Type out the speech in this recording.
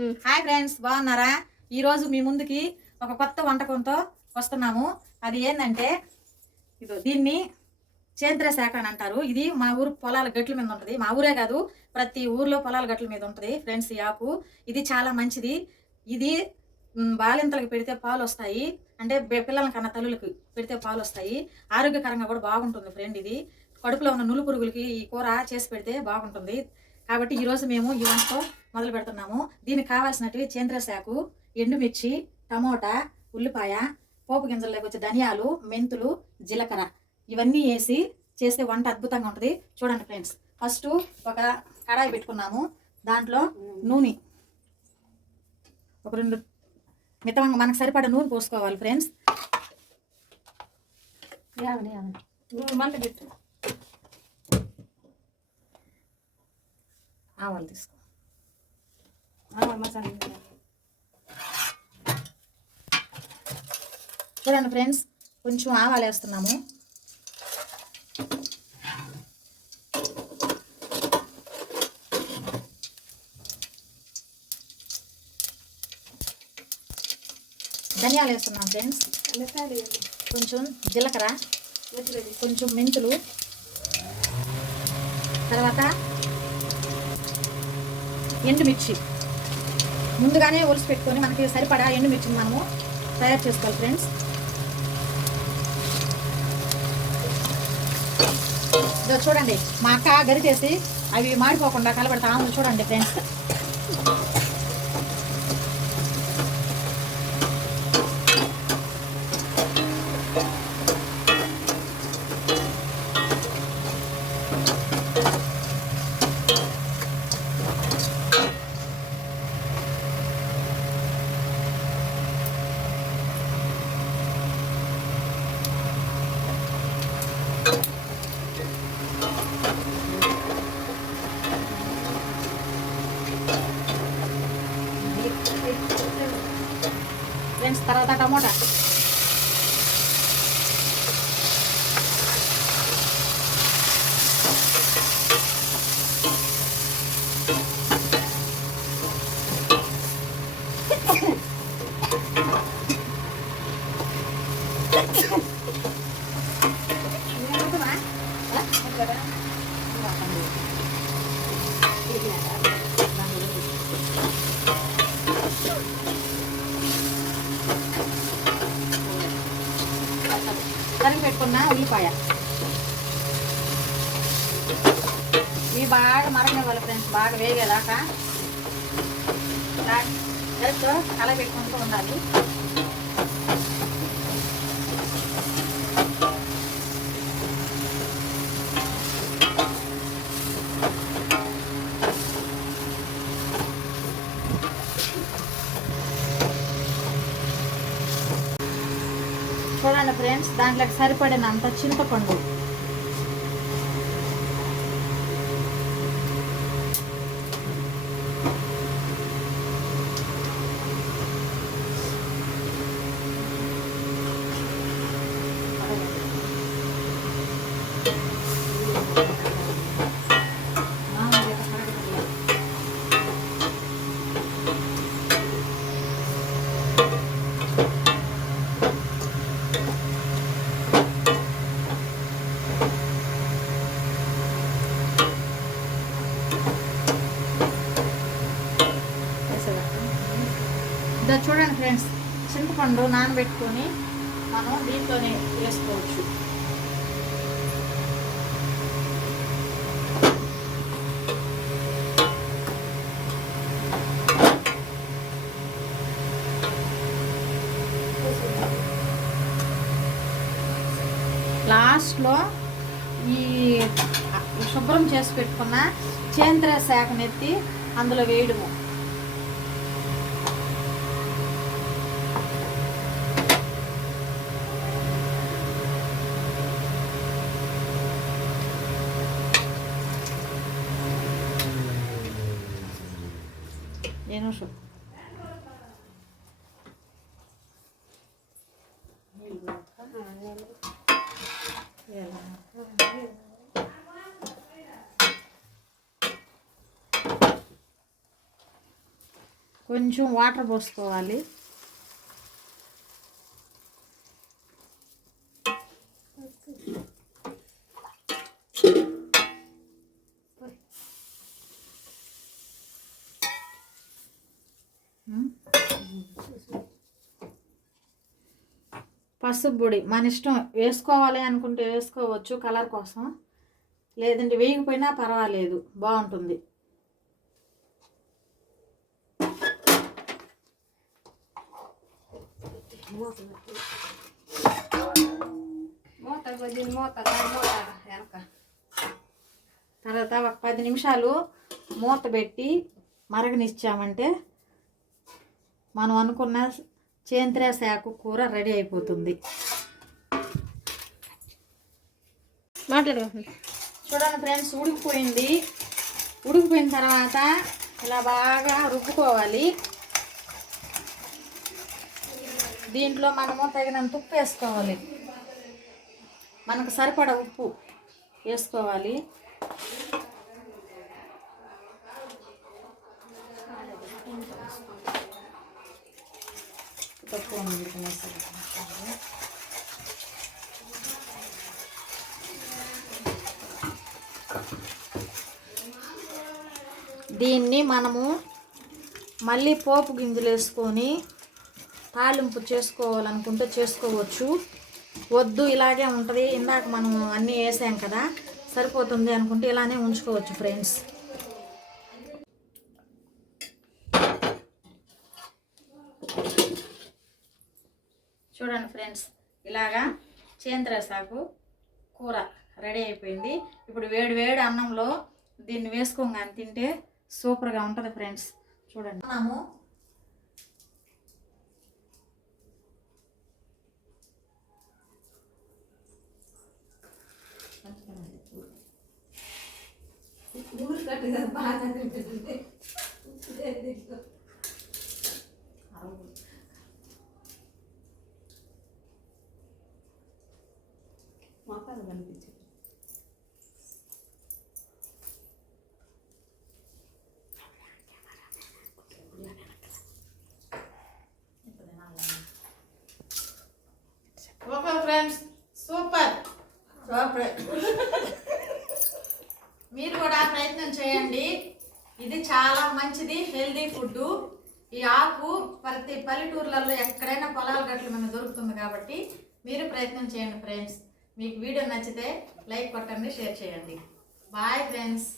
Hi friends, బాగున్నారా? ఈరోజు మీ ముందుకి ఒక కొత్త వంటకంతో వస్తున్నాము. అది ఏంటంటే దీన్ని సేంద్రియ శాఖ అని అంటారు. ఇది మా ఊరు పొలాల గట్ల మీద ఉంటుంది. మా ఊరే కాదు, ప్రతి ఊర్లో పొలాల గట్ల మీద ఉంటుంది ఫ్రెండ్స్. ఈ ఆకు ఇది చాలా మంచిది. ఇది బాలింతలకు పెడితే పాలు వస్తాయి, అంటే పిల్లల కన్నా తల్లులకు పెడితే పాలు వస్తాయి. ఆరోగ్యకరంగా కూడా బాగుంటుంది ఫ్రెండ్. ఇది కడుపులో ఉన్న నులు పురుగులకి ఈ కూర చేసి పెడితే బాగుంటుంది. కాబట్టి ఈరోజు మేము ఈ వంటతో మొదలు పెడుతున్నాము. దీనికి కావాల్సినవి సేంద్రియ శాఖ, ఎండుమిర్చి, టమోటా, ఉల్లిపాయ, పోపు గింజల్లోకి వచ్చే ధనియాలు, మెంతులు, జీలకర్ర ఇవన్నీ వేసి చేస్తే వంట అద్భుతంగా ఉంటుంది. చూడండి ఫ్రెండ్స్, ఫస్ట్ ఒక కడాయి పెట్టుకున్నాము. దాంట్లో నూనె ఒక 2 మితంగా మనకు సరిపడా నూనె పోసుకోవాలి ఫ్రెండ్స్. మంట పెట్టు, ఆవాలు తీసుకో, మసాలా చూడండి ఫ్రెండ్స్, కొంచెం ఆవాలు వేస్తున్నాము. ధనియాలు వేస్తున్నాం ఫ్రెండ్స్. కొంచెం జీలకర్ర, కొంచెం మెంతులు, తర్వాత ఎండుమిర్చి ముందుగానే ఒలిసి పెట్టుకొని మనకి సరిపడా ఎండుమిర్చిని మనము తయారు చేసుకోవాలి ఫ్రెండ్స్. చూడండి, మా అక్క గరిచేసి అవి మాడిపోకుండా కలబడతా ఉంది. చూడండి ఫ్రెండ్స్, తర్వాత టమోటా, తరిగి పెట్టుకున్న ఉల్లిపాయ, ఇవి బాగా మరగనివ్వాలి ఫ్రెండ్స్. బాగా వేగేదాకా డైరెక్ట్ కల పెట్టుకుంటూ ఉండాలి. చూడండి ఫ్రెండ్స్, దాంట్లోకి సరిపడినంత చింతపండు, చూడండి ఫ్రెండ్స్, చింతపండు నానబెట్టుకొని మనం దీంట్లోనే వేసుకోవచ్చు. లాస్ట్లో ఈ శుభ్రం చేసి పెట్టుకున్న సేంద్రియ శాఖనెత్తి అందులో వేయడము. నేను కొంచెం వాటర్ పోసుకోవాలి. పసుపు పొడి మన ఇష్టం, వేసుకోవాలి అనుకుంటే వేసుకోవచ్చు కలర్ కోసం, లేదంటే వేయకపోయినా పర్వాలేదు, బాగుంటుంది. తర్వాత ఒక 10 నిమిషాలు మూత పెట్టి మరగనిచ్చామంటే మనం అనుకున్న సేంద్రియ కూర రెడీ అయిపోతుంది. చూడండి ఫ్రెండ్స్, ఉడికిపోయిన తర్వాత ఇలా బాగా రుబ్బుకోవాలి. దీంట్లో మనము తగినంత ఉప్పు వేసుకోవాలి, మనకు సరిపడా ఉప్పు వేసుకోవాలి. దీన్ని మనము మళ్ళీ పోపు గింజలు వేసుకొని తాలింపు చేసుకోవాలనుకుంటే చేసుకోవచ్చు. వద్దు ఇలాగే ఉంటుంది, ఇందాక మనం అన్నీ వేసాం కదా సరిపోతుంది అనుకుంటే ఇలానే ఉంచుకోవచ్చు ఫ్రెండ్స్. చూడండి ఫ్రెండ్స్, ఇలాగా సేంద్రియ కూర రెడీ అయిపోయింది. ఇప్పుడు వేడి వేడి అన్నంలో దీన్ని వేసుకోగానే తింటే సూపర్గా ఉంటుంది ఫ్రెండ్స్. చూడండి, మనము కనిపించింది. Okay friends, super. మీరు కూడా ప్రయత్నం చేయండి, ఇది చాలా మంచిది, హెల్దీ ఫుడ్. ఈ ఆకు ప్రతి పల్లెటూర్లలో ఎక్కడైనా పొలాల గట్ల మీద దొరుకుతుంది కాబట్టి మీరు ప్రయత్నం చేయండి ఫ్రెండ్స్. మీకు వీడియో నచ్చితే లైక్ కొట్టండి, షేర్ చేయండి. Bye friends.